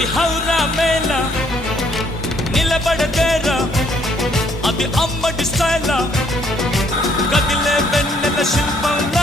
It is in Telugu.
అది హౌరా మేళ నిలబడదేరా, అది అమ్మడి స్టైల్, కదిలే వెన్నెల శిల్పంలా